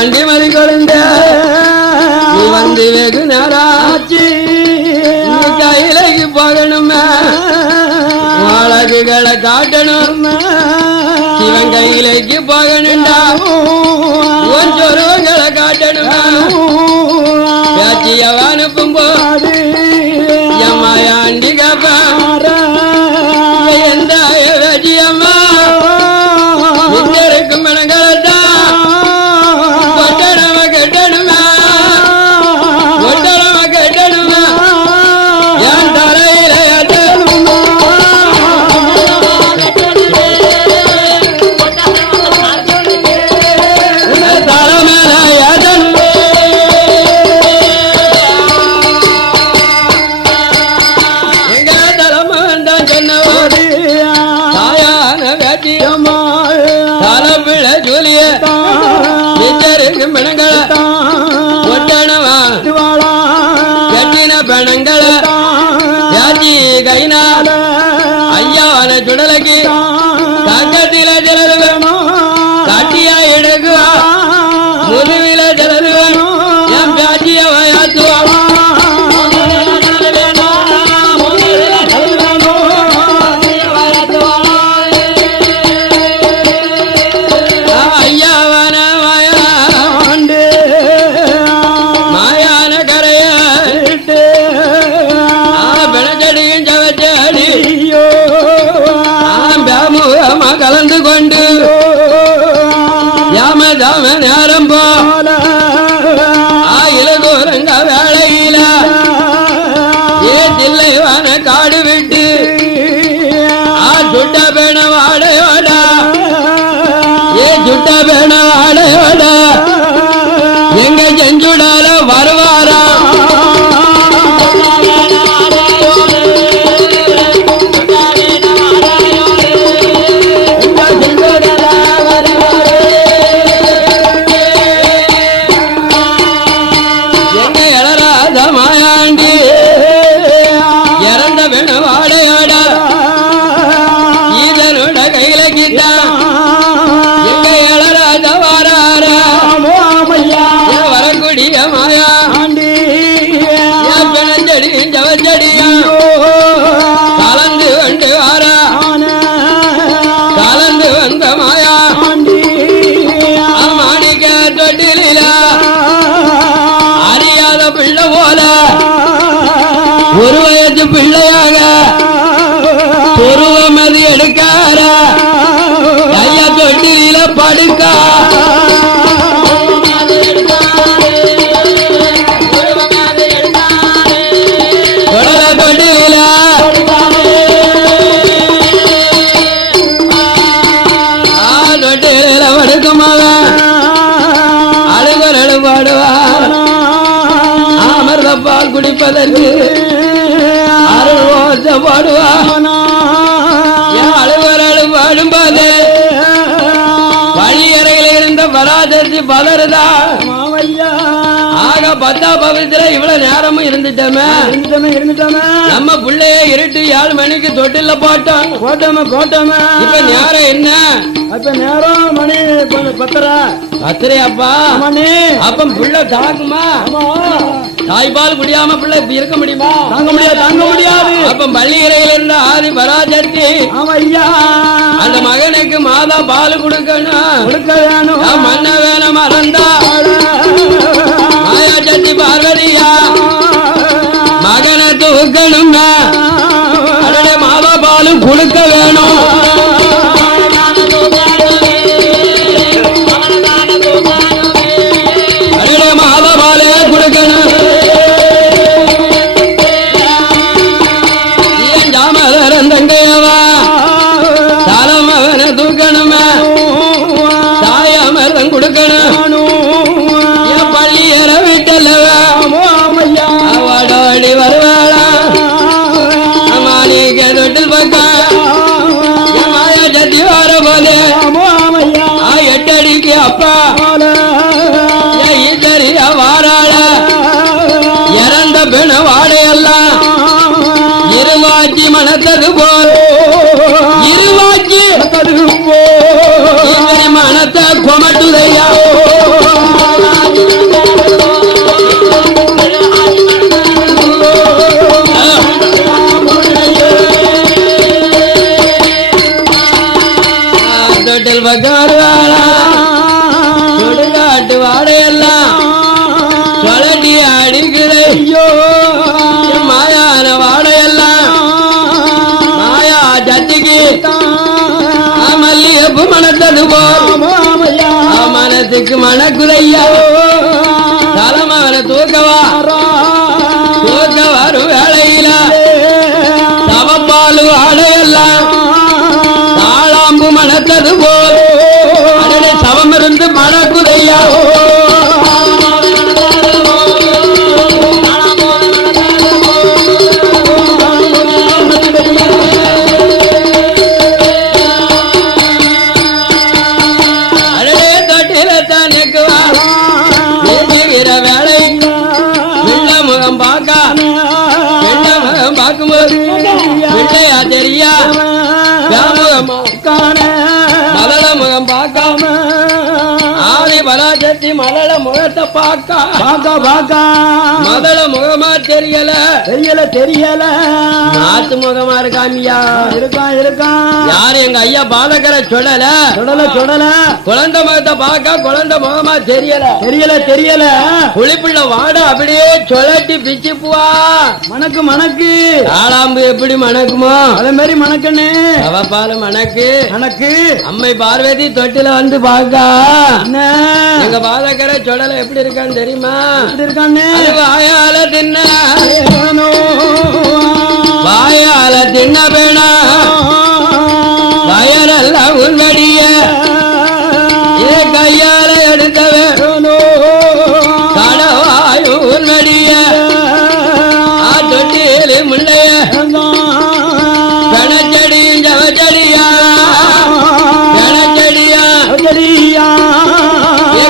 அண்டி மதி கொடுந்த நீ வந்து வெகு நேராச்சு கையிலைக்கு போகணுமே அழகுகளை காட்டணும் இவன் கையிலைக்கு போகணுண்டா சொருவங்களை காட்டணுமா பேச்சியவ அனுப்பும் போது எம்மாயா அண்டி காப்பா எந்த பேச்சியம்மா இங்க இருக்கும் மனங்களத்தான் ஐயாவான சுடலைக்கு தாக்கத்தில ஜலரு வேணும் காட்டியா எடுக்குவா முதுவில ஜலரு வேணும் என் பேச்சியவ யாத்துவா ஐயாவான மாயாண்டு மாயான கரைய கலந்து கொண்டு யாம தாம நேரம் போல இலகோரங்க வேளையில ஏ தில்லைவான காடு விட்டு சுட்ட பேண வாடையோடா ஏ சுட்ட பேண வாடையோடா எங்க செஞ்சுடால வருவாரா ஒரு வயது பிள்ளையாக பொருவமதி எடுக்கார ஐயா தொட்டில படுக்கா தொட்டில தொட்டில படுக்குமாக அழுகல் பாடுவா அமிர்தப்பால் குடிப்பதற்கு பாடுவா அழுவராளு பாடும்போது வழியறையில் இருந்த பராசக்தி பலருதா ஆக பத்தா பவித்திர இவ்வளவு நேரமும் இருந்துட்டோமே நம்ம பிள்ளைய இருட்டு 7 மணிக்கு தொட்டில போட்டோம் இப்ப நேரம் என்ன அப்ப நேரம் மணி 10:30 அப்பா அப்ப பிள்ளை தாக்குமா தாய்பால் குடியாம பிள்ளை இருக்க முடியுமா தாங்க முடியாது அப்ப பள்ளியறையில் இருந்த ஆதி பராசக்தி அந்த மகனுக்கு மாதா பால் கொடுக்கணும் மன்ன வேணும் மறந்தா மாயா சக்தி பார்வதியா மகனை தூக்கணும் மாதா பாலும் கொடுக்க வேணும் மாதா பாலே கொடுக்கணும் தங்கையவா தாளம் அவனை தூக்கணுமே தாயமரம் கொடுக்கணும் பள்ளி ஏற விட்டல்லவா அவடோடி வருவாளா அம்மானிக்க தொட்டில் பக்கம் மாயா சத்தி வர போது 8 அடிக்கு அப்பா ஈசரியா வாராள இறந்த பெண வாடையெல்லாம் இருவாச்சி மனத்தது போல் இருவாச்சி மனத்தை கொமட்டுதையா வாடையெல்லாம் சொலட்டி அடிக்குது ஐயோ மாயான வாடையெல்லாம் மாயா ஜத்திக்கு மல்லிகைப்பூ மணத்தது போ மனத்துக்கு மணக்குதையா தலைமவனை தூக்கவா தூக்க வரும் வேளையில தவப்பாலு வாடையெல்லாம் தாளாம்பு மணத்தது போல் சவம் இருந்து மணக்குதையா தெரியா மலர முகம் பார்க்காம ஆதி பராசக்தி மலர முகத்தை பார்க்க மதள முகமா தெரியல நாத்து முகமா இருக்காமியா இருக்கான் யாரு எங்க ஐயா பாலகரை சொல்லல குழந்தை முகத்தை பார்க்க குழந்தை முகமா தெரியல புளிப்புள்ள வாட அப்படியே சொல்லட்டி பிச்சு பூவா மணக்கு ஆளாம்பு எப்படி மணக்குமோ அதே மாதிரி மணக்கண்ணே அவப்பால மணக்கு அம்மை பார்வதி தொட்டில வந்து பாக்கா எங்க பாலகரை சொல்லல எப்படி இருக்கான்னு தெரியுமா வாயால தின்ன வேணா வயரல்ல உள்வடிய இதை கையால எடுத்த வேணோ கடவாயு உள்வடிய தொட்டியில முள்ளைய கணச்செடியும் ஜவச்செடியா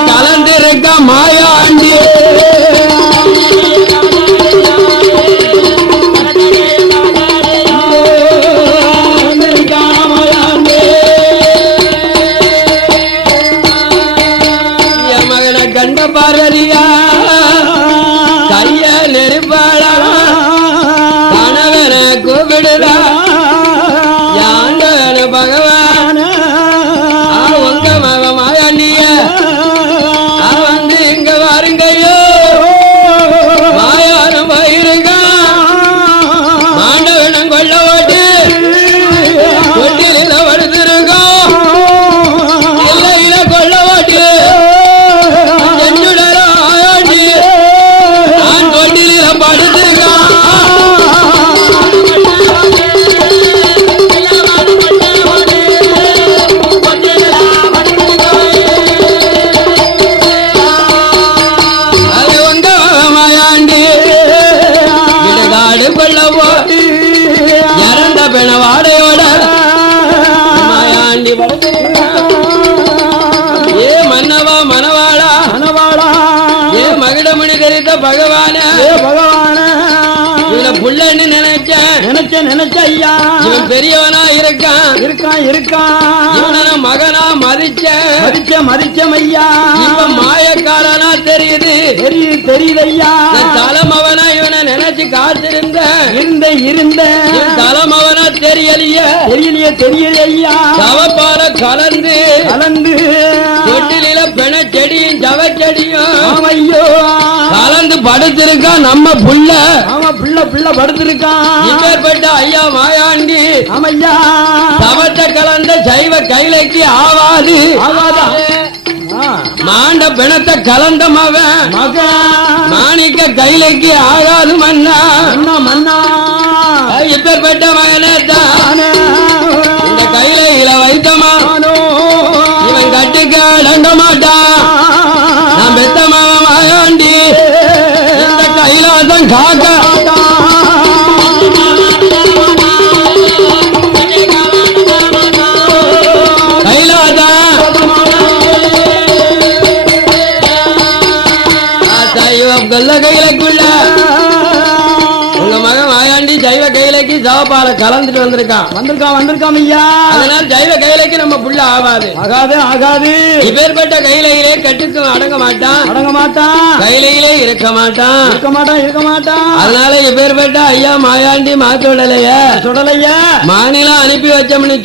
கலந்திருக்க மாயாண்டி மகன கண்ட பார்வதியா கைய நெருப்பாளா கணவன கூப்பிடுதா யாண்டவன பகவான உங்க மக மாயாண்டிய வந்து இங்க வாருங்கய்யோ மாயானம் போயிருங்க மாண்டவனம் கொள்ள ஓட்டு தொட்டில படுத்திருக்கோம் இல்லையில கொள்ள ஓட்டு செஞ்சுடல ஆயாண்டி நான் தொட்டில படுத்திருக்கான் வாடையோட மாயாண்டி ஏ மன்னவா மனவாளா ஏ மகிடமணி தெரிந்த பகவான இவனை புள்ளன்னு நினைச்ச ஐயா இவன் பெரியவனா இருக்கான் இவன மகனா மதிச்ச ஐயா இவன் மாயக்காரனா தெரியுது ஐயா தலைமவனா இவனை நினைச்சு காத்திருந்த தலைமவனா தெரியலையா தவப்பால கலந்து தொட்டில பெண செடியும் ஜவச்செடியும் ஐயோ கலந்து படுத்திருக்கான் நம்ம புள்ள படுத்திருக்கான் இப்பேற்பட்ட ஐயா மாயாண்டி ஆமையா தவத்தை கலந்த சைவ கைலைக்கு ஆவாது மாண்ட பிணத்தை கலந்த மகன் மாணிக்க கைலைக்கு ஆகாது மன்னா இப்பேற்பட்ட மகனத்தான் இந்த கைலையில வைத்தமா இவன் கட்டுக்கு அடங்க மாட்டான் நான் பெத்த மகன் மாயாண்டி இந்த கைலாசம் காக்க கைலைக்குள்ள உங்க மகன் மாயாண்டி சைவ கைலைக்கு சவப்பால கலந்துட்டு வந்திருக்கான் வந்திருக்கான் ஐயா. அதனால ஜைவ கைலைக்கு நம்ம புள்ள ஆகாது ஆகாது. இப்பேற்பட்ட கைலையிலே கட்டுக்கு அடங்க மாட்டான் கைலையிலே இருக்க மாட்டான். அதனால இப்பேற்பட்ட ஐயா மாயாண்டி மாத்துடலைய மாநிலம் அனுப்பி வச்சோம்னு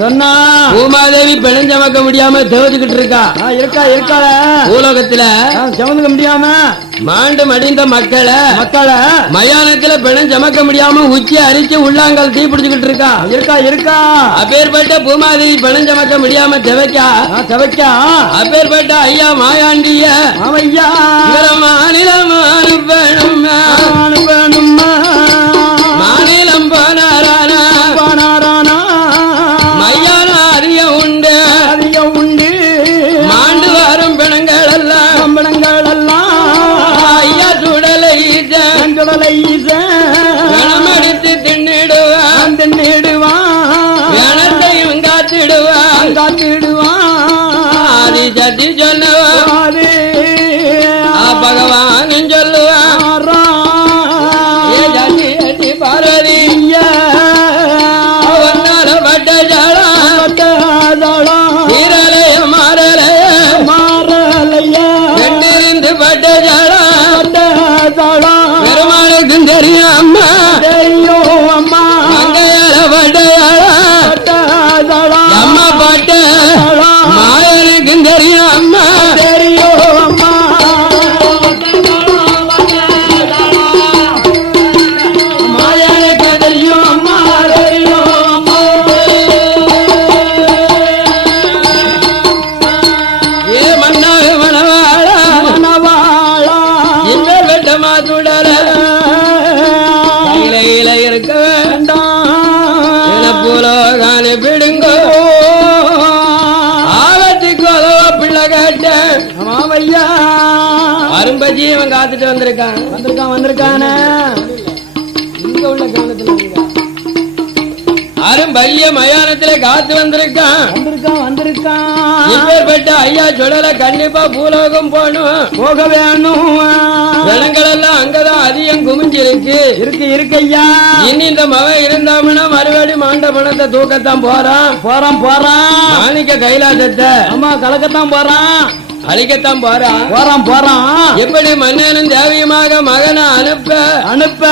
சொன்னா பூமாதேவி பிணைஞ்சமக்க முடியாம தேவச்சுக்கிட்டு இருக்கா பூலோகத்துல சமந்துக்க முடியாம மாண்டு மடிந்த மக்களை மயானத்துல பிணைஞ்சமக்க முடியாம உச்சி அரிச்சு உள்ளாங்கல் தீ பிடிச்சுக்கிட்டு இருக்கா அப்பேற்பட்ட பூமாதேவி பிணைஞ்சமக்க முடியாம தெவைக்கா அப்பேற்பட்ட ஐயா மாயாண்டிய மாநிலம் மாநிலம் போனாரானா மையான அதிக உண்டு மாண்டு வரும் பிணங்கள் எல்லாம் ஐயா சுடலை கணமடித்து தின்னிடுவான் கணத்தையும் காத்திடுவான் ஆதி சத்தி சொல்லுவான் பகவான் சொல்லுவான் பார்வதி அவனால பட்ட ஜாலம் தீரலைய மாறலைய கண்டிருந்து பட்ட ஜாலம் பெருமாளுக்கும் தெரியும் அம்மா அங்கையால பட்ட ஜாலம் அம்மா பட்ட மாயனுக்கும் தெரியும் அம்மா அரும்பஜி அவன் காத்துட்டு வந்திருக்கான இங்க உள்ள கவனத்துல அரும்பல்ய மயானத்துல காத்து வந்திருக்கான் இப்பேற்பட்ட ஐயா சொல்லல கண்டிப்பா பூலோகம் போக வேணும் ஜனங்கள் எல்லாம் அங்கதான் அதிகம் குமிஞ்சிருக்கு ஐயா. இனி இந்த மகன் இருந்தாமனா மறுபடி மாண்ட பணத்தை தூக்கத்தான் போறான் மாணிக்க கைலாசத்தை அம்மா கலக்கத்தான் போறான் அழிக்கத்தான் போறான் எப்படி மன்னனும் தேவியமாக மகனை அனுப்ப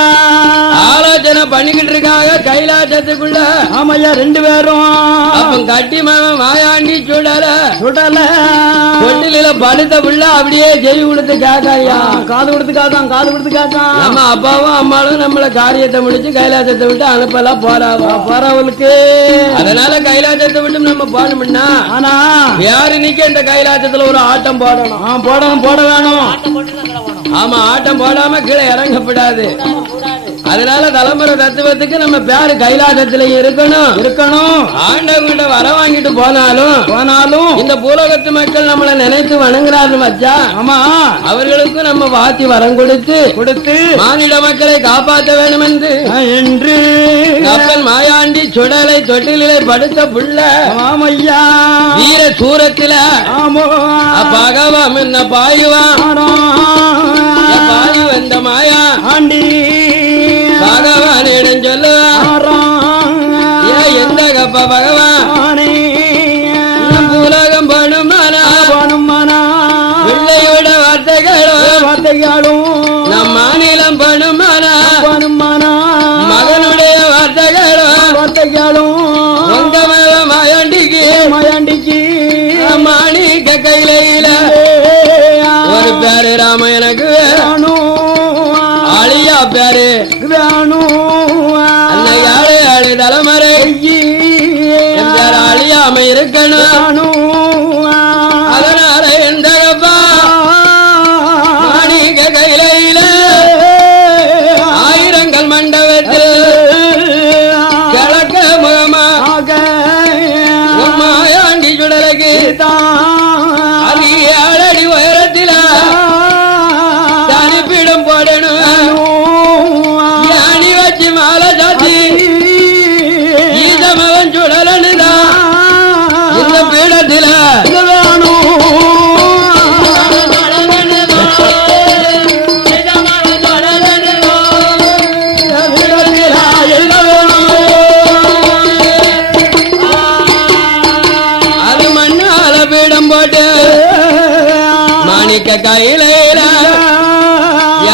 ஆலோசனை பண்ணிக்கிட்டு இருக்காங்க கைலாசத்துக்குள்ள. ஆமையா 2 பேரும் அப்ப கட்டி மகன் மாயாண்டி சுடல தொட்டில படுத்த புள்ள அப்படியே செவி கொடுத்து கேட்காயா காது கொடுத்து காக்கான் நம்ம அப்பாவும் அம்மாவும் நம்மள காரியத்தை முடிச்சு கைலாசத்தை விட்டு அனுப்பலாம் போறவளுக்கு. அதனால கைலாசத்தை விட்டு நம்ம போனோம்னா ஆனா யாரு நிக்க இந்த கைலாசத்துல ஒரு ஆட்டம் போடணும் போட வேணும். ஆமா ஆட்டம் போடாம கீழே இறங்கப்படாது. அதனால தலைமுறை தத்துவத்துக்கு நம்ம பேரு கைலாசத்துல இருக்கணும். ஆண்டவங்கிட்ட வர வாங்கிட்டு போனாலும் இந்த பூலோகத்து மக்கள் நம்மளை நினைத்து வணங்குறாரு மச்சா. ஆமா அவர்களுக்கும் நம்ம வாத்தி வரம் கொடுத்து மானிட மக்களை காப்பாற்ற வேண்டும் என்று கப்பல் மாயாண்டி சுடலை தொட்டிலே படுத்த புள்ள ஆமையா வீர சூரத்தில பகவான் என்ன பாயுவான் வந்த மாயா ஆண்டி பகவானிடம் சொல்லுவான் எந்த கப்ப பகவான் உலகம் பணுமானா பிள்ளையோட வார்த்தைகளும் நம் மாநிலம் பணுமானா மகனுடைய வார்த்தைகளும் உங்க மேல மாயாண்டிக்கு மாணிக்க கையில ஒரு பேரு ராமயனுக்கு அழியா பேரு அன்னையாளு தலைமறை அழியாம இருக்கணும். அதனால எந்த மாணிக்க கையில ஆயிரங்கள் மண்டபத்தில் கிழக்க முகமாக மாயாண்டி சுடலைக்கு அடி உயரத்தில தனிப்பிடம் போடணும். அணி வச்சு மாலை சாத்தி ஈசமவன் சுடலனுதான் இந்த பீட கையில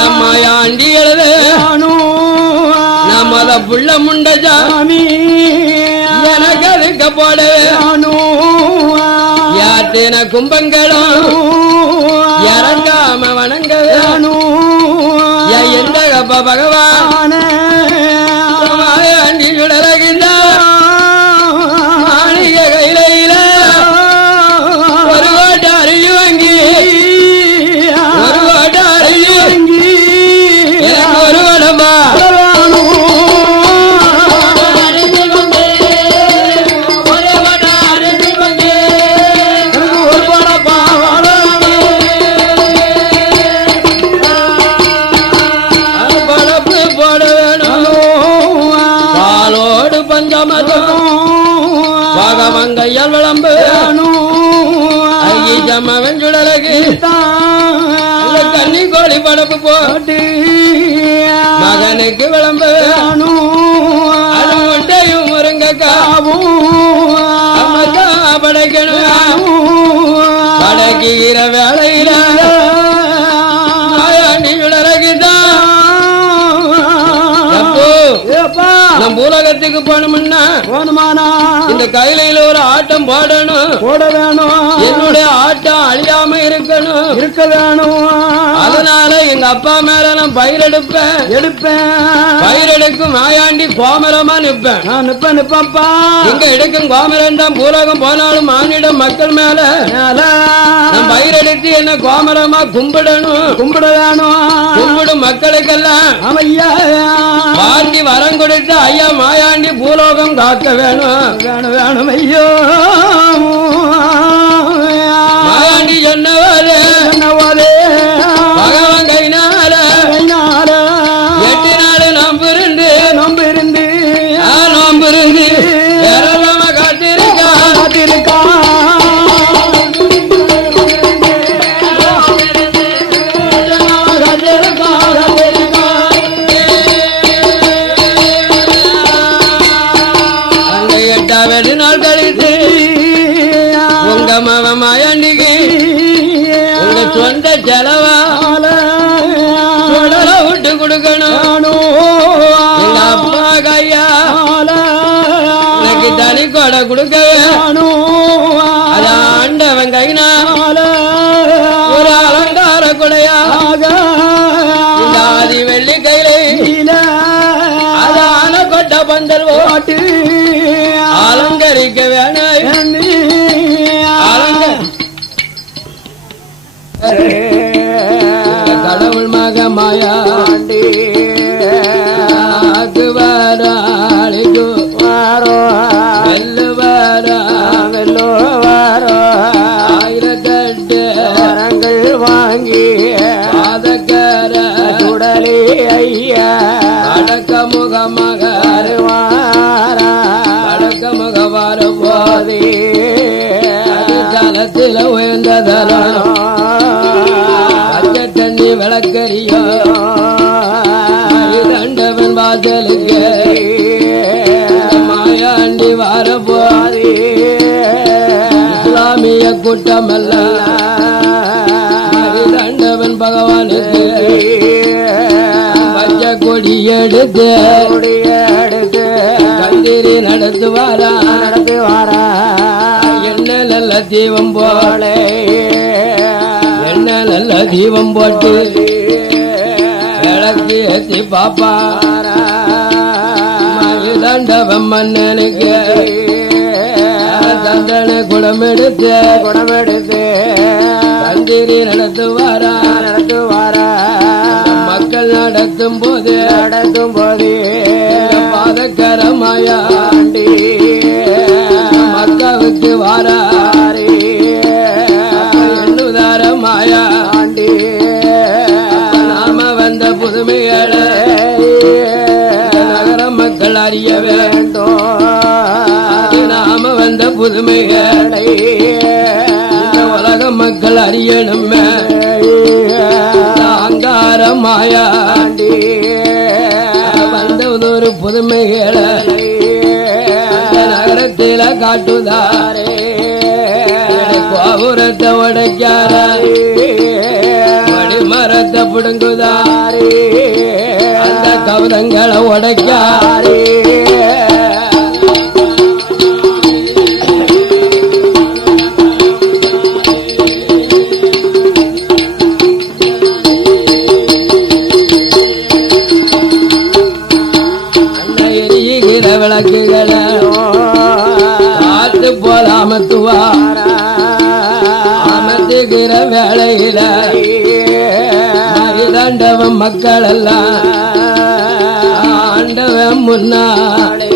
எம்மாயாண்டி எழுது நமத புள்ள முண்டஜா எனக்கு அதுக்க போடு யாத்தின கும்பங்களும் இறங்காம வணங்க எந்த கப்ப பகவான் மாயாண்டி சுடலகின்ற மாளிக கையில ஒரு கோட்டை அருகி வாங்கி ஒரு கோட்டை அருகி வாங்கி எனக்கு ஒரு வடம்பா மங்கையால் விளம்பு ஐயம்மன் சுடலகு கன்னி கோழி படப்பு போட்டு மகனுக்கு விளம்பு முட்டையும் முருங்கக்காவும் அம்மக்கா படைக்கணும் படைக்கிற வேலையில மாயாண்டி சுடலகுதான் நம் பூலகத்துக்கு போனோம்னா இந்த கையில ஒரு ஆட்டம் போட வேணும் என்னுடைய ஆட்டம் அழியாம இருக்க வேணும் அதனால எங்க அப்பா மேல நான் பயிரெடுப்பேன் பயிரெடுக்கும் மாயாண்டி கோமரமா நிப்பேன்ப்பா எங்க எடுக்கும் கோமரன் தான் பூலகம் போனாலும் மானிடம் மக்கள் மேல நான் பயிரெடுத்து என்ன கோமரமா கும்பிட வேணும் கும்பிடும் மக்களுக்கெல்லாம் பாண்டி வரம் கொடுத்து ஐயா மாயாண்டி பூலோகம் காக்க வேணும் ஐயோ மாயாண்டி சொன்னவாறு பகவான் கைனால 8 நாள் நம்பு இருந்து வேறமா காத்திருக்கா நாள் கழித்து உங்க மாயாண்டிக்கு உங்க சொந்த செலவால விட்டு கொடுக்கணும் எங்க அப்பா கையா எனக்கு தனி கொடை கொடுக்க வேணும் அது ஆண்டவன் கைனால ஒரு அலங்கார கொடையாக ஆதி வெள்ளி கையில அதான கொட்ட பந்தல் ஓட்டு அலங்கரிக்க வேணும் கடவுள் மக மாயாண்டி வாரோ வெல்லோ வாரோ 1008 வரங்கள் வாங்கி பாதக்கர சுடலே ஐயா அடக்க முகமாக அடக்க முகவார போதே காலத்தில் உயர்ந்ததலும் தண்ணி விளக்கறியோ தண்டவன் வாசலுக்கு மாயாண்டி வார போதே இஸ்லாமிய கூட்டமல்ல தண்டவன் பகவானுக்கு பச்சை கொடி எடுத்து கந்திரி நடத்துவாரா என்ன நல்ல தீபம் போலே என்ன நல்ல தீபம் போட்டு விளக்கு ஏற்றி பாப்பாரா தண்டவன் மன்னனுக்கு தண்டனை குடமெடுத்து கந்திரி நடத்துவாரா மக்கள் நடத்தும் போது பாதக்கரமாயாண்டி மக்காவுக்கு வாராரே எண்ணுதாரமாயாண்டி நாம வந்த புதுமைகளை நகர மக்கள் அறிய வேண்டும் நாம வந்த புதுமைகளை உலக மக்கள் அறியணும் அங்காரமாயாண்டி வந்ததொரு புதுமைகளை நகரத்தில காட்டுதாரே கோபுரத்தை உடைக்காரே மரத்தை பிடுங்குதாரே அந்த கவதங்களை உடைக்காரே எரியுகிற விளக்குகளை காத்து போல அமத்துவாரா அமர்த்துகிற வேளையில தாண்டவன் மக்கள் எல்லாம் ஆண்டவன் முன்னாலே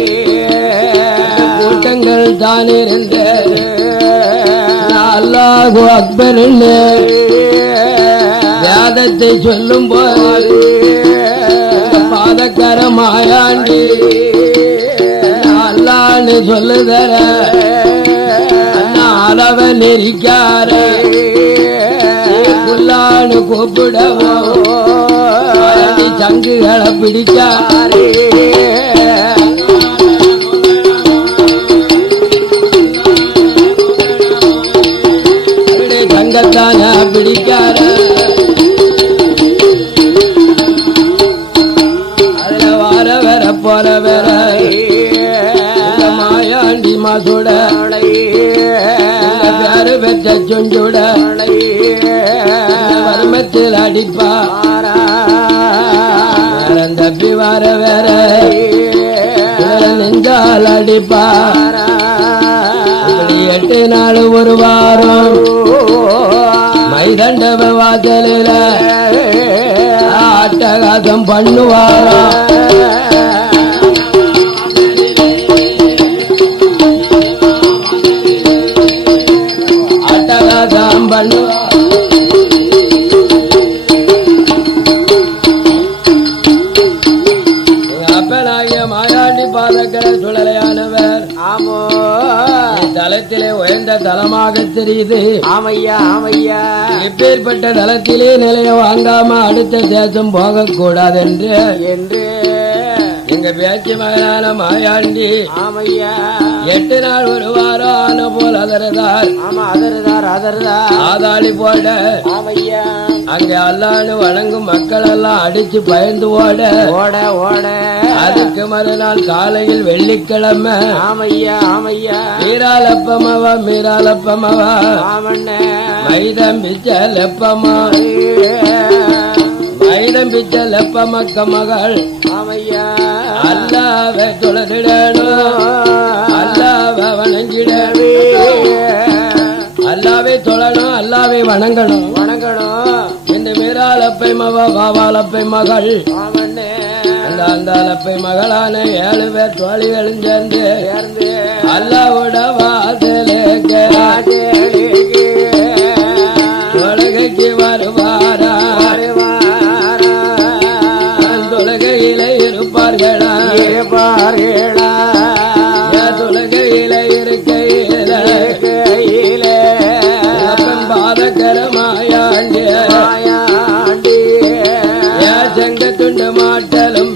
கூட்டங்கள் தான் இருந்த அல்லாஹு அக்பர் வேதத்தை சொல்லும் போது பாதக்கர மாயாண்டி அல்லான்னு சொல்லுதர அளவ நெறிக்கார புல்லான்னு கூப்பிடவோ சங்குகளை பிடிக்காரே சங்கத்தான பிடிக்கார அதுல வார வேற போற வேற மாயாண்டி மாசுட பேரு பெற்ற சொஞ்சுட வர்மத்தில் அடிப்பா தப்பி வார வேற நெஞ்சால் அடிப்பா 8 நாள் ஒரு வாரம் மைதண்டவ வாசலில அட்டகாசம் பண்ணுவாரா அட்டகாசம் பண்ணுவா மாயாண்டி பாதக்கர சுழலையானவர் ஆமோ தலத்திலே உயர்ந்த தலமாக தெரியுது ஆமையா ஆமையா எப்பேற்பட்ட தலத்திலே நிலைய வாங்காம அடுத்த தேசம் போக கூடாது என்று எங்க பேச்சு மகனான மாயாண்டி ஆமையா 8 நாள் ஒரு வாரம் ஆன போல் அதரதார் ஆமா அதரதார் ஆதாளி போட ஆமையா அங்க அல்லான்னு வணங்கும் மக்கள் எல்லாம் அடிச்சு பயந்து ஓட அதுக்கு மறுநாள் காலையில் வெள்ளிக்கிழமை ஆமையா மீராலப்பமவா மைதம் பிச்ச லெப்பமக்க மகள் ஆமையா அல்லாவை தொழுதிடணும் அல்லாவை வணங்கிடவே அல்லாவை தொழணும் அல்லாவை வணங்கணும் இந்த மீராலப்பை பாவாலப்பை மகள் அந்த அலப்பை மகளான 7 பேர் தோழிகளும் சேர்ந்து அல்லாவோட வாசலுக்கு தொழுகைக்கு வருவாரா தொழுகையில இருப்பார்களா தொழுகையில இருக்கையில பாதக்கர மாயாண்டி செங்க துண்டு மாட்டலும்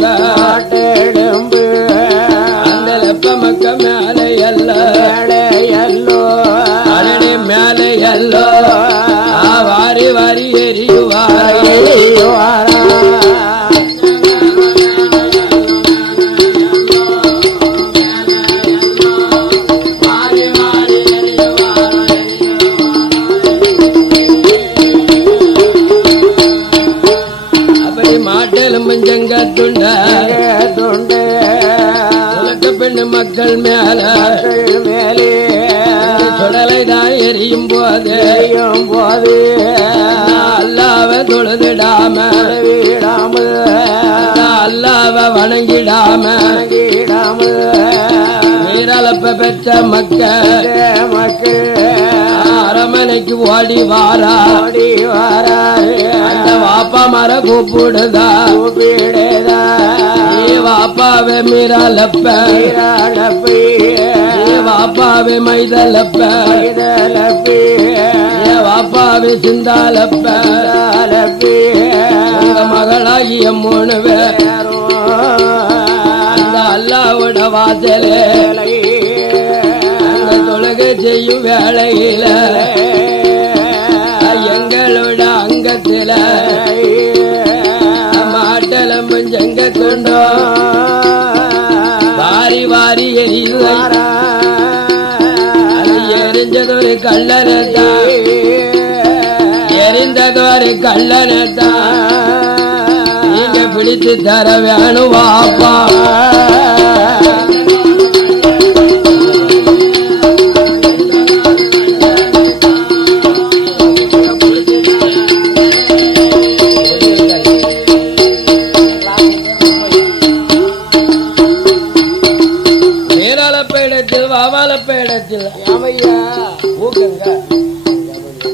அந்த லெப்ப மக்க மேலே அல்லோ மேலே அல்லோ வாரி வாரி எரியுவாரா செங்க துண்ட பெண்ணு மக்கள் மேலே சுடலை தான் எரியும் போது அல்லாவ தொழுதிடாம அல்லாவ வணங்கிடாம மீரலப்ப பெற்ற மக்கள் அரமனைக்கு ஓடி வாரா அந்த வாப்பா மர கூப்பிடுதா வாப்பாவே மீராலப்ப வாப்பாவே மைதலப்ப வாப்பாவே சிந்தாலப்ப மகளாகிய 3 பேரும் அந்த அல்லாவோட வாசலே அந்த தொழுகை செய்யும் வேளையில எங்களோட அங்கத்தில மாட்டெலம்பும் செங்க கொண்டோ வாரி வாரி எரியுவார் எரிஞ்சதொரு கள்ளனத்தான் எரிந்ததொரு கள்ளனத்தான் நீங்க பிடித்து தர வேணும் வாப்பா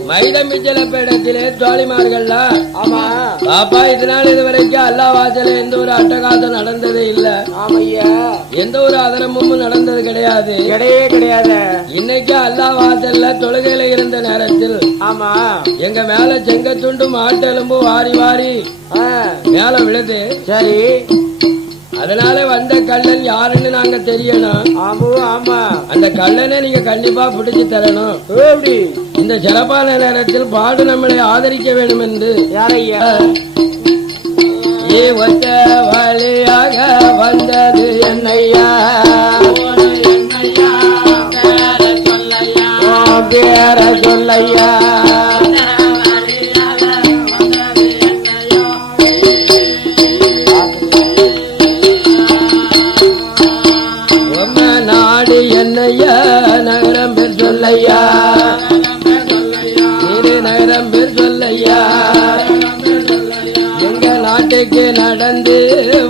மைதமிச்சலப்பேடத்திலே தோழிமார்கள் ஆமா பாப்பா இதனால் இதுவரைக்கும் அல்லா வாசல எந்த ஒரு அட்டகாசம் நடந்ததே இல்ல. ஆமையா எந்த ஒரு அதரமும் நடந்தது கிடையாது. கிடையவே கிடையாது. இன்னைக்கு அல்லா வாசல்ல தொழுகையில இருந்த நேரத்தில் ஆமா எங்க மேல செங்கத்துண்டு மாட்டெலும்பு வாரி வாரி மேல விழுது. சரி அதனால வந்த கள்ளன் யாருன்னு நாங்க தெரியணும். ஆமா ஆமா அந்த கள்ளனை நீங்க கண்டிப்பா பிடிச்சு தரணும். இந்த சிறப்பான நேரத்தில் பாடு நம்மளை ஆதரிக்க வேண்டும் என்று யாரையா ஒத்த வழியாக வந்தது என்னையா பேர சொல்லையா என்னையா நகரம் பேர் சொல்லையா இரு நகரம் பேர் சொல்லையா எங்க நாட்டுக்கு நடந்து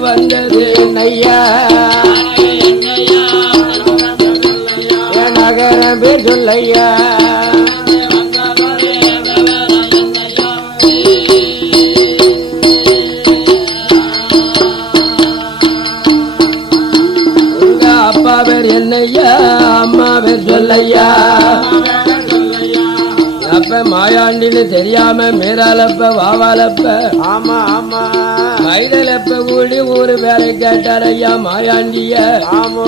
வந்தது என்னையா நகரம் பேர் சொல்லையா அப்பா பேர் என்னையா அம்மா பேர் சொல்லையா அப்ப மாயாண்டின்னு தெரியாம மீராலப்ப வாவாலப்ப ஆமா ஆமா மைதலப்ப கூடி ஊரு பேரை கேட்டார் ஐயா மாயாண்டிய. ஆமா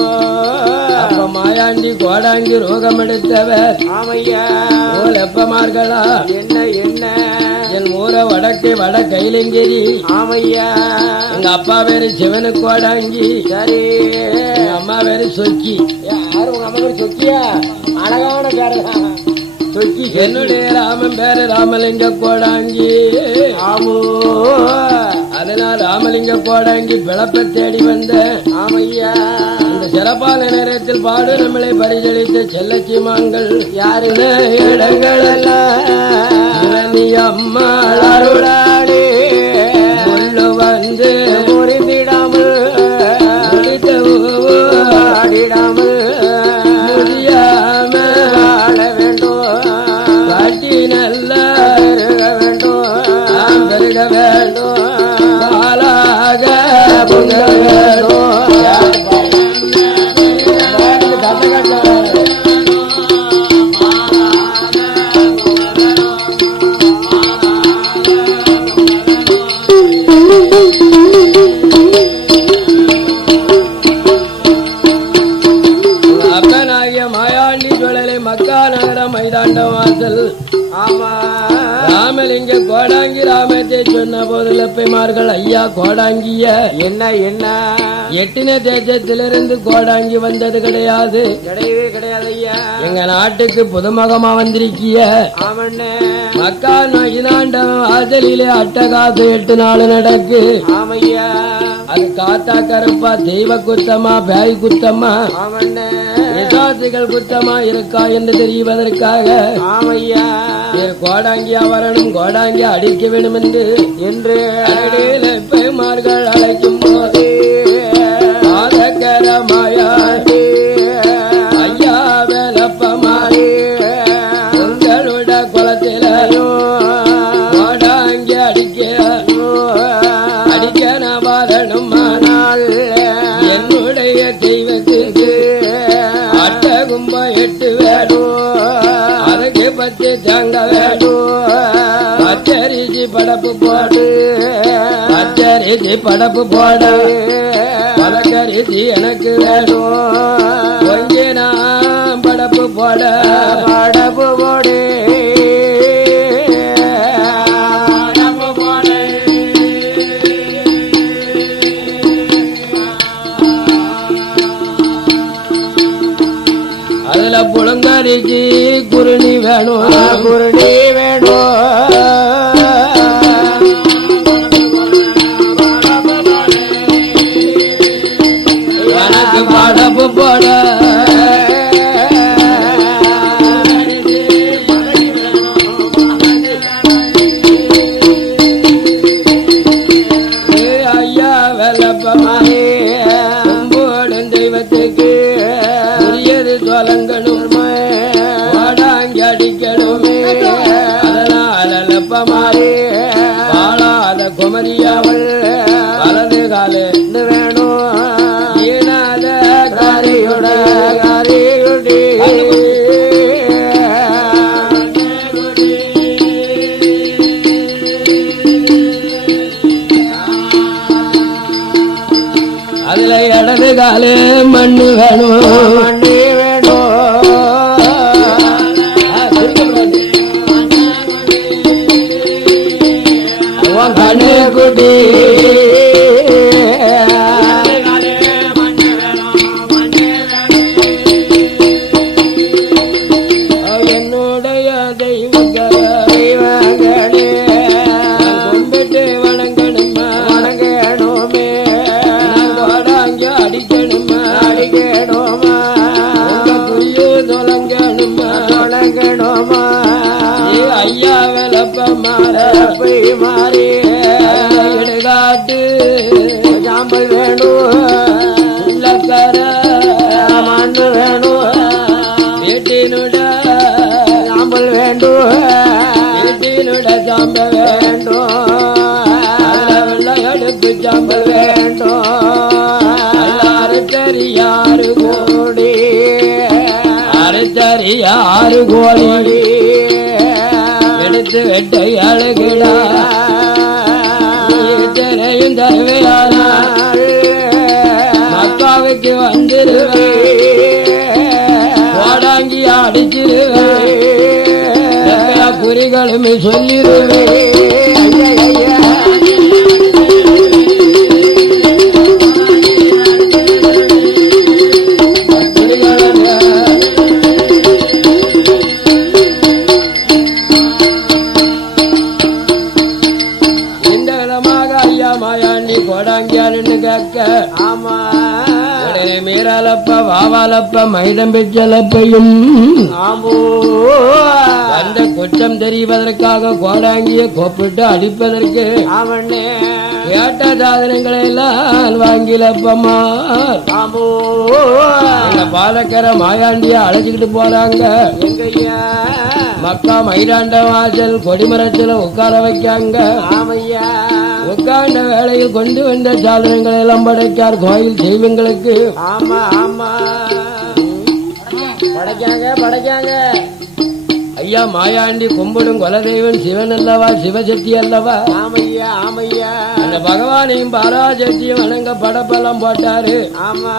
அப்ப மாயாண்டி கோடாங்கி ரோகம் எடுத்தவர். ஆமையா எப்பமார்களா என்ன என்ன என் ஊர வடக்கு வட கைலங்கிரி. ஆமையா எங்க அப்பா பேரு சிவனு கோடாங்கி. சரி எங்க அம்மா பேரு சொக்கி. யாரு உங்க அம்மா பேரு சொக்கியா? அழகான பேருதான் சொக்கி. என்னுடைய ராமன் பேரு ராமலிங்க கோடாங்கி. ஆமோ அதனால் ராமலிங்க கோடாங்கி பிழப்ப தேடி வந்த. ஆமையா இந்த சிறப்பான நேரத்தில் பாடு நம்மளை பரிசளித்த செல்லச்சிமாங்கள் யாரு இடங்கள் எல்லாம் அம்மா அருளாடே முள்ளு வந்து முறிந்திடாமல் ஆடிடாமல் முடியாம வாழ வேண்டும். காட்டி நல்லா வேண்டும் பெருக வேண்டும் பாலாக பொங்க வேண்டும். மைதாண்ட வாசல். ஆமா ராமலிங்க கோடாங்கி ராமத்தை சொன்ன போது லப்பைமார்கள் ஐயா கோடாங்கிய என்ன என்ன எட்டின தேசத்திலிருந்து கோடாங்கி வந்தது கிடையாது. கிடையவே கிடையாது ஐயா. எங்க நாட்டுக்கு புதுமுகமா வந்திருக்கிய. ஆமண்ணே மக்கா மைதாண்ட வாசலிலே அட்டகாசு 8 நாள் நடக்கு. ஆமையா அது காத்தா கருப்பா தெய்வ குத்தமா பேய் குத்தமா விசாசிகள் குத்தமா இருக்கா என்று தெரிவதற்காக. ஆமையா கோடாங்கியா வரணும் கோடாங்கியா அடிக்க வேண்டும் என்று பெருமார்கள் அழைக்கும் போது ஆதகரமாயா ஐயா வேலப்பமாரி உங்களோட குளத்திலையோ கோடாங்கி அடிக்க நான் வரணும். ஆனால் என்னுடைய தெய்வத்துக்கு அட்ட கும்ப 8 வேணும். அதுக்கு 10 தங்க வேணும். பச்சரிசி படப்பு போடு பச்சரிசி படப்பு போடு பலக்கரிசி எனக்கு வேணும். கொஞ்ச நான் படப்பு போட படப்பு போடு படப்பு போட அரிசி குருணி வேணும் குருணி வேணும் எனக்கு படப்பு போட ஐயா வெள்ளப்பமானே கும்போடும் தெய்வத்துக்கு உரியது சொலங்கணும் வாடாங்கி அடிக்கணுமே அதனால் வெள்ளப்பமானே வாழாத குமரியாவள் வலது காலு வேணும் ஈனாத காரியுட காரியுடி அதுல இடது காலு மண்ணு வேணும் மண்ணு வேணும் கண்ணு குடி என்னுடைய தெய்வங்களே கும்பிட்டு வணங்கணுமா வணங்கணுமே வாடாங்க அடிக்கணுமா அடிக்கணுமா புரியு தொலங்கணுமா தொலங்கணுமா ஐயா வெளப்ப மாறப்பை மாறி இடுகாட்டு சாம்பல் வேணும் உள்ளக்கர மண்ணு வேணும் வீட்டினுட சாம்பல் வேண்டும் வீட்டினுட சாம்பல் வேண்டும் வெள்ளையடுப்பு சாம்பல் வேண்டும் அறுத்தறியாறு கோடி அறுத்தறியாறு கோடி எடுத்து வெட்டை அழகுடா இத்தனையும் தருவையானால் மக்காவுக்கு வந்துருவேன் வாடாங்கி அடிச்சிருவேன் குறிகளுமே சொல்லிருவேன் ஆமா மீறாலப்ப வாவாலப்ப மைடம் பெற்றலப்பையும் அந்த குற்றம் தெரிவதற்காக கோடாங்கிய கூப்பிட்டு அடிப்பதற்கு அவனே கேட்ட சாதனங்களை எல்லாம் வாங்கிலப்பம்மா பாலக்கர மாயாண்டிய அழைச்சிக்கிட்டு போறாங்க எங்கய்யா மக்கா மயிலாண்ட வாசல் கொடிமரத்துல உட்கார வைக்காங்க ஆமையா உட்கார்ந்த வேளையில் கொண்டு வந்த சாதனங்களை எல்லாம் படைக்கார் கோயில் தெய்வங்களுக்கு ஆமா ஆமா படைக்காங்க படைக்காங்க ஐயா மாயாண்டி கும்பிடும் குலதெய்வம் சிவன் அல்லவா சிவசக்தி அல்லவா ஆமையா ஆமையா அந்த பகவானையும் பாராசக்தியும் வணங்க படப்பெல்லாம் போட்டாரு ஆமா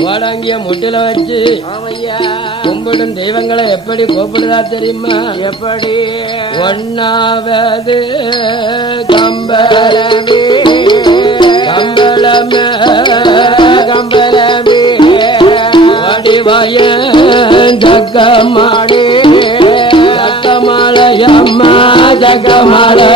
வாடாங்கிய முட்டில வச்சு ஆமையா கும்பிடும் தெய்வங்களை எப்படி கூப்பிடுதா தெரியுமா எப்படி ஒன்னாவது கம்பளமே கம்பளமே கம்பளமே வடிவாய ஜக்கமாடி ஜக்கமாலையம்மா ஜக்கமாலை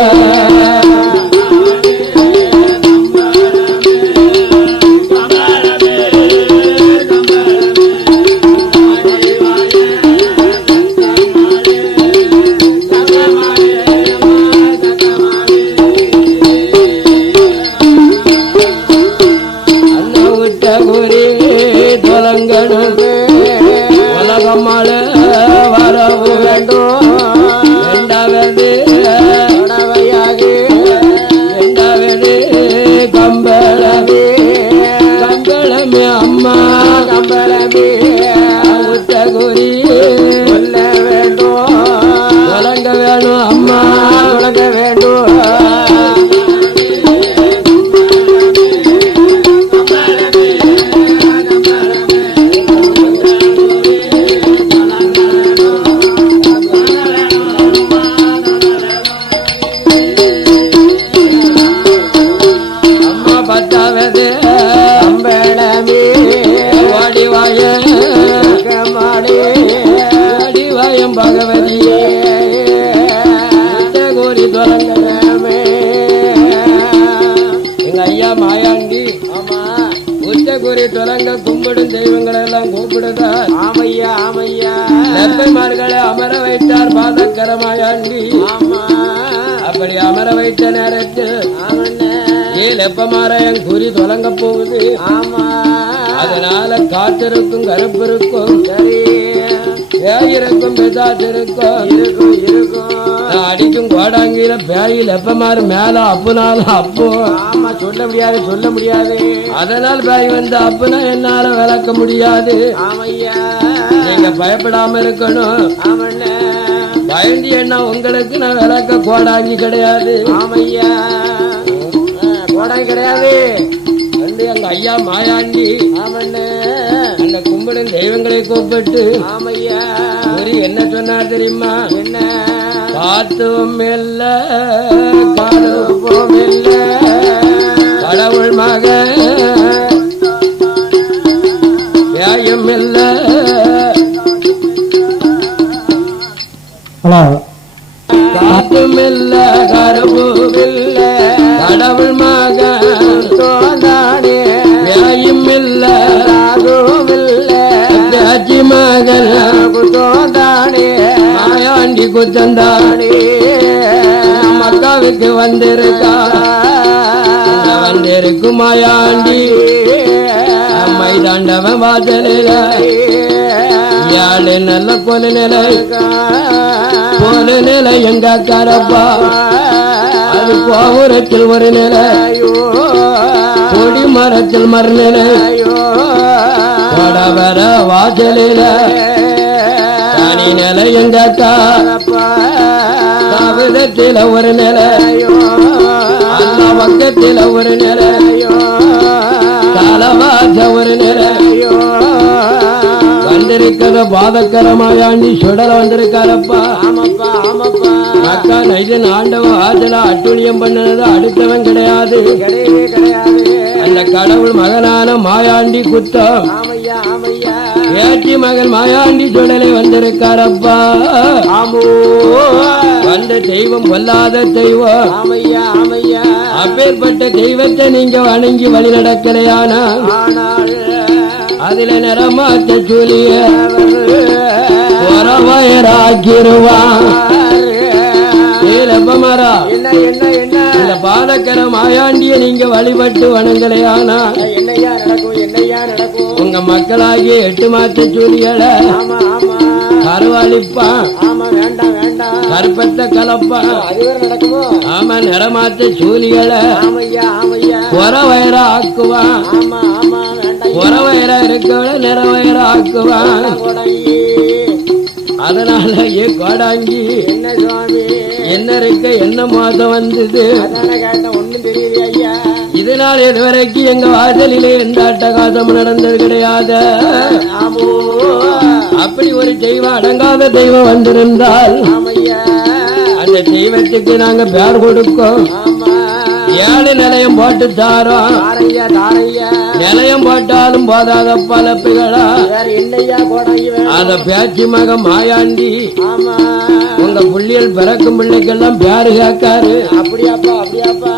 உலகமால வரவு வேண்டும் இரண்டாவது இரண்டாவது கம்பளமே கம்பளமே அம்மா கம்பளமே உத்தகுரி சொல்ல வேண்டும் வழங்க வேணும் அம்மா வழங்க வேண்டும் வாடிவாய தொடங்க கும்பிடும் தெய்வங்களை எல்லாம் கூப்பிடுதார். ஆமையா ஆமையா லெப்பைமார்களை அமர வைத்தார் பாதக்கரமாயாண்டி. ஆமா அப்படி அமர வைத்த நேரத்தில் லெப்பமார என் குறி தொடங்க போகுது. ஆமா அதனால காத்திருக்கும் கருப்பு இருக்கும், சரி பேயிருக்கும் பெதாத்திருக்கும் இருக்கும் இருக்கும். அடிக்கும் கோடாங்கில பேயில் எப்பமாறு மேல அப்புனாலும் அப்போ. ஆமா சொல்ல முடியாது சொல்ல முடியாது. அதனால் பேய் வந்து அப்புனா என்னால விளக்க முடியாது. ஆமையா நீங்க பயப்படாம இருக்கணும். ஆமண்ண பயந்து என்ன உங்களுக்கு நான் விளக்க கோடாங்கி கிடையாது. ஆமையா கோடாங்கி கிடையாது. வந்து எங்க ஐயா மாயாண்டி ஆமண்ண அந்த கும்பிடும் தெய்வங்களை கூப்பிட்டு ஆமையா ஒரு என்ன சொன்னார் தெரியுமா? என்ன காத்தும் இல்ல கருப்பும் இல்ல கடவுள் மக பேயும் இல்ல. காத்தும் இல்ல கருப்பும் இல்ல கடவுள் மக தோதானே பேயும் இல்ல அதுவும் இல்ல பேச்சி மகன் தோதானே மாயாண்டி குத்தந்தானே மக்காவுக்கு வந்திருக்கா. வந்திருக்கும் மாயாண்டி மைதாண்டவன் வாசலில யாழ் நல்ல கொலை நிலை ஒரு நிலை எங்க கரப்பா. அது கோபுரத்தில் ஒரு நிலை, கொடி மரத்தில் மறுநிலை, வர வாசலில தனி நிலை எங்க கவிதத்தில ஒரு நிலை, அந்த பக்கத்தில ஒரு நிலை, தலவாச ஒரு நிலை. வந்திருக்கிற பாதக்கரமாயாண்டி சுடல வந்திருக்காரப்பா. ஆமாப்பா ஆமாப்பா அக்கா நைதன் ஆண்டவன் ஆஜல அட்டுழியம் பண்ணது அடுத்தவன் கிடையாது. கிடையவே கிடையாது. அந்த கடவுள் மகனான மாயாண்டி குத்தம் ஆமையா ஆமையா ஏற்றி மகன் மாயாண்டி சுடலை வந்திருக்காரப்பா. ஆமோ வந்த தெய்வம் கொல்லாத தெய்வம். ஆமையா ஆமையா அப்பேற்பட்ட தெய்வத்தை நீங்க வணங்கி வழி நடக்கலையானா ஆனால் அதுல நிறமாத்த சூலிய வயராக்கிருவான். லெப்பமாரா என்ன என்ன என்ன இந்த பாதக்கர மாயாண்டிய நீங்க வழிபட்டு வணங்கலையானா என்னையா நடக்கும் என்னையா நடக்கும். உங்க மக்களாகிய 8 மாத்த சூலிகளை ஆமா ஆமா கருவாளிப்பான், ஆமா வேண்டாம் வேண்டாம். கருப்பத்தை கலப்பான். அதுவரை நடக்குமோ? ஆமா நிறமாத்த சூலிகளை ஆமையா ஆமையா வயரா ஆக்குவான். ஆமா ஆமா வேண்டாம். வயரா இருக்கவள நிறவயரா ஆக்குவான். கோடாங்கி அதனால கோடாங்கி என்ன சுவாமி என்ன இருக்க என்ன மாதம் வந்தது? அதான கேட்டேன் ஒண்ணும் தெரியலையா ஐயா. இதனால் இதுவரைக்கும் எங்க வாசலிலே எந்த அட்டகாசம் நடந்தது கிடையாது. ஆமோ அப்படி ஒரு தெய்வம் அடங்காத தெய்வம் வந்திருந்தால் ஆமையா அந்த தெய்வத்துக்கு நாங்க பேர் கொடுக்கோம். ஆமா 7 நிலையம் போட்டு தாரோம். தாரையா தாரையா நிலையம் போட்டாலும் போதாத பலப்புகளா வேற என்னையா கோடாங்கி வேணும். அத பேச்சு மக மாயாண்டி ஆமா உங்க புள்ளியல் பிறக்கும் பிள்ளைக்கெல்லாம் பேரு கேட்காரு. அப்படியாப்பா அப்படியாப்பா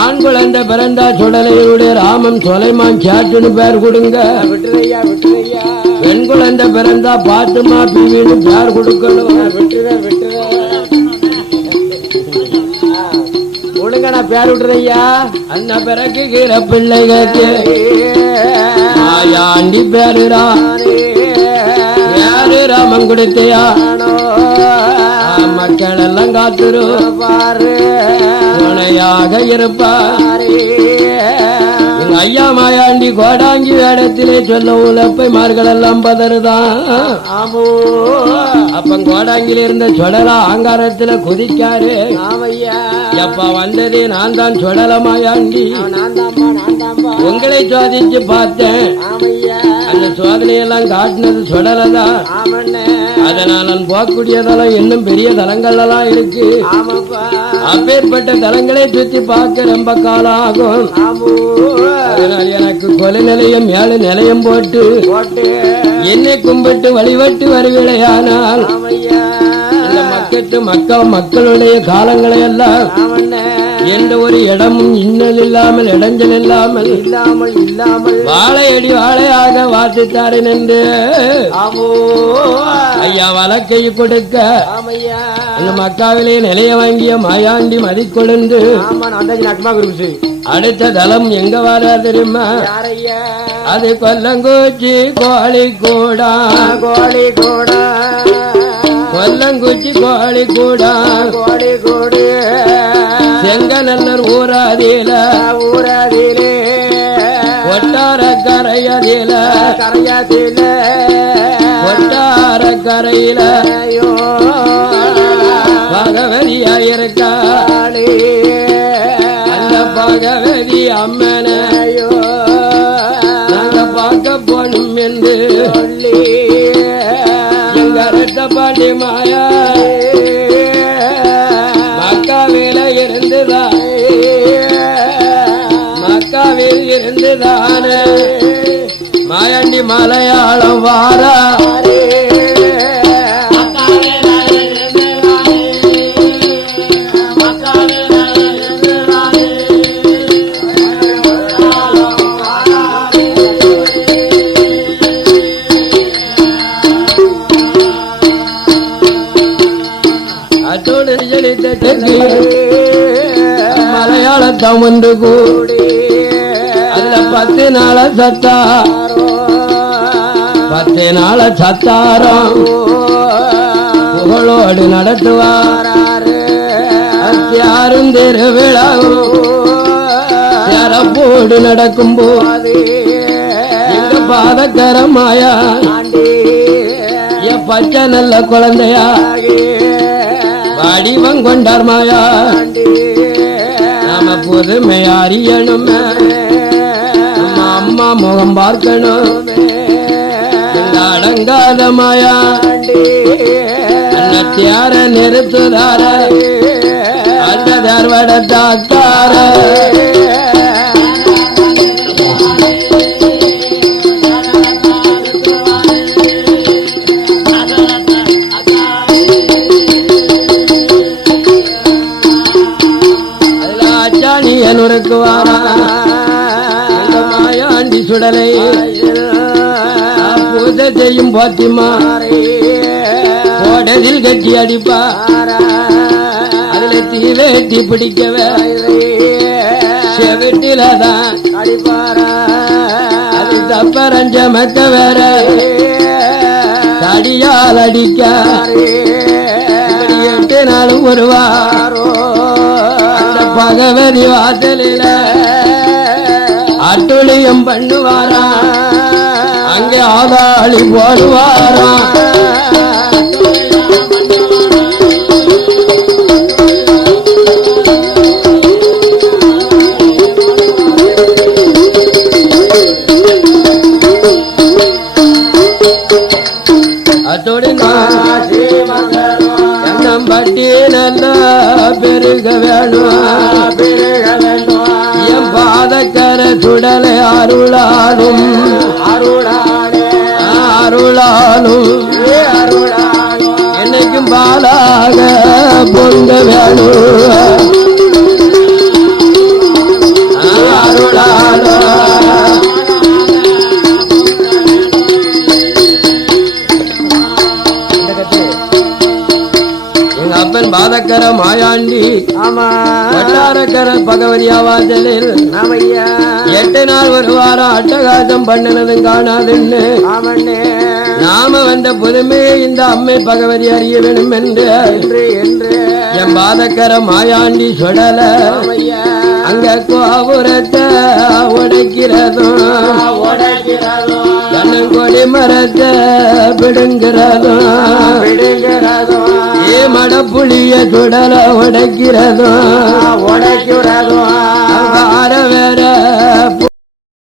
ஆண் குழந்தை பிறந்தா சுடலையுடைய ராமன் சொலைமான் சாட்டுன்னு பேர் கொடுங்க. விட்டுறையா விட்டுறையா. பெண் குழந்தை பிறந்தா பாத்துமா பிவின்னு பேர் கொடுக்கணும். விட்டுறேன் விட்டுறேன். ஒழுங்க நான் பேர் விட்டுறையா. அந்த பிறக்குகிற பிள்ளைகளுக்கு மாயாண்டி பேருடா யாரு ராமன் கொடுத்தையா மக்கள் எல்லாம் காத்துரு பாரு துணையாக இருப்பா. எங்க ஐயா மாயாண்டி கோடாங்கி வேடத்திலே சொல்ல உழப்பை மார்கள் எல்லாம் பதறுதான். ஆமோ அப்ப கோடாங்கில இருந்த சொடலா ஆங்காரத்துல குதிக்காரு. ஆமையா எப்ப வந்ததே நான் தான் சொடல மாயாண்டி. நான் தாம்பா நான் தாம்பா. உங்களை சோதிச்சு பார்த்தேன். ஆமையா அந்த சோதனையெல்லாம் காட்டினது சொடலதான். ஆமண்ணே அதனால் நான் போகக்கூடியதெல்லாம் இன்னும் பெரிய தலங்கள் எல்லாம் இருக்கு. ஆமாப்பா அப்பேற்பட்ட தலங்களை சுத்தி பார்க்க ரொம்ப காலம் ஆகும். ஆமோ அதனால் எனக்கு கொலை நிலையம் 7 நிலையம் போட்டு போட்டு என்னை கும்பிட்டு வழிபட்டு வருவிலையானால் ஆமையா இந்த மக்களுடைய காலங்களை எல்லாம் ஆமண்ணே என்ற ஒரு இடமும் இன்னல் இல்லாமல் இடைஞ்சல் இல்லாமல் வாழையடி வாழையாக வாசித்தாரன் என்று ஐயா வழக்கை கொடுக்க அந்த மக்காவிலே நிலைய வாங்கிய மாயாண்டி மதிக்கொழுந்து அடுத்த தலம் எங்க வாரா தெரியுமா? அது கொல்லங்குச்சி கோழிக்கூடா கொல்லங்குச்சி கோழிக்கூடா செங்கநல்லூர் ஊராதில ஒட்டார கரையதில ஒட்டார கரையில பகவதியாயிருக்கா அந்த பகவதி அம்மனையோ நாங்க பார்க்க போனும் என்று சொல்லி எங்க பாண்டி மாயா மக்காவில இருந்துதான மாயாண்டி மலையாளம் வாரா மலையாளத்தம் ஒன்று கூடி அதுல 10 நாள சத்தாரம் புகழோடு நடத்துவார் யாரும் திருவிழாவும் சிறப்போடு நடக்கும் போது எங்க பாதகரமாயா பச்சை நல்ல குழந்தையா வடிவம் கொண்டார் மாயா நாம புதுமை அறியணும் அம்மா முகம் பார்க்கணும் அடங்காத மாயா அன்னத்தியார நிறுத்துதார அந்த தர்வட தாத்தார அச்சாணியனுக்கு வாரா மாயாண்டி சுடலை பூஜை செய்யும் பாத்திமா கோடதில் கட்டி அடிப்பா அதுல தீவேட்டி பிடிக்கவே செவிட்டிலதான் அடிப்பாரா அது தப்பரஞ்ச மக்க வேற தடியால் அடிக்க 8 நாளும் வருவாரோ பகவதி வாசலில அட்டுளியம் பண்ணுவாரா அங்கே ஆதாளி போடுவாரா அத்தோடு பட்டி நல்லா பெருக வேணும் என் பாதக்கர சுடலை அருளாலும் என்னைக்கும் பாலாக பொங்க வேணும் அருளாலும் அப்பன் பாதக்கர மாயாண்டி வட்டாரக்கர பகவதியா வாசலில் 8 நாள் வருவாரம் அட்டகாசம் பண்ணினதும் காணாதுன்னு நாம வந்த புதுமையை இந்த அம்மை பகவதி அறிய வேணும் என்று என் பாதக்கர மாயாண்டி சுடல அங்க கோபுரத்தை உடைக்கிறதும் கண்ணங்கொடி மரத்தை பிடுங்கிறதும் மடப்புளிய சுடல உடைக்கிறதும் வேற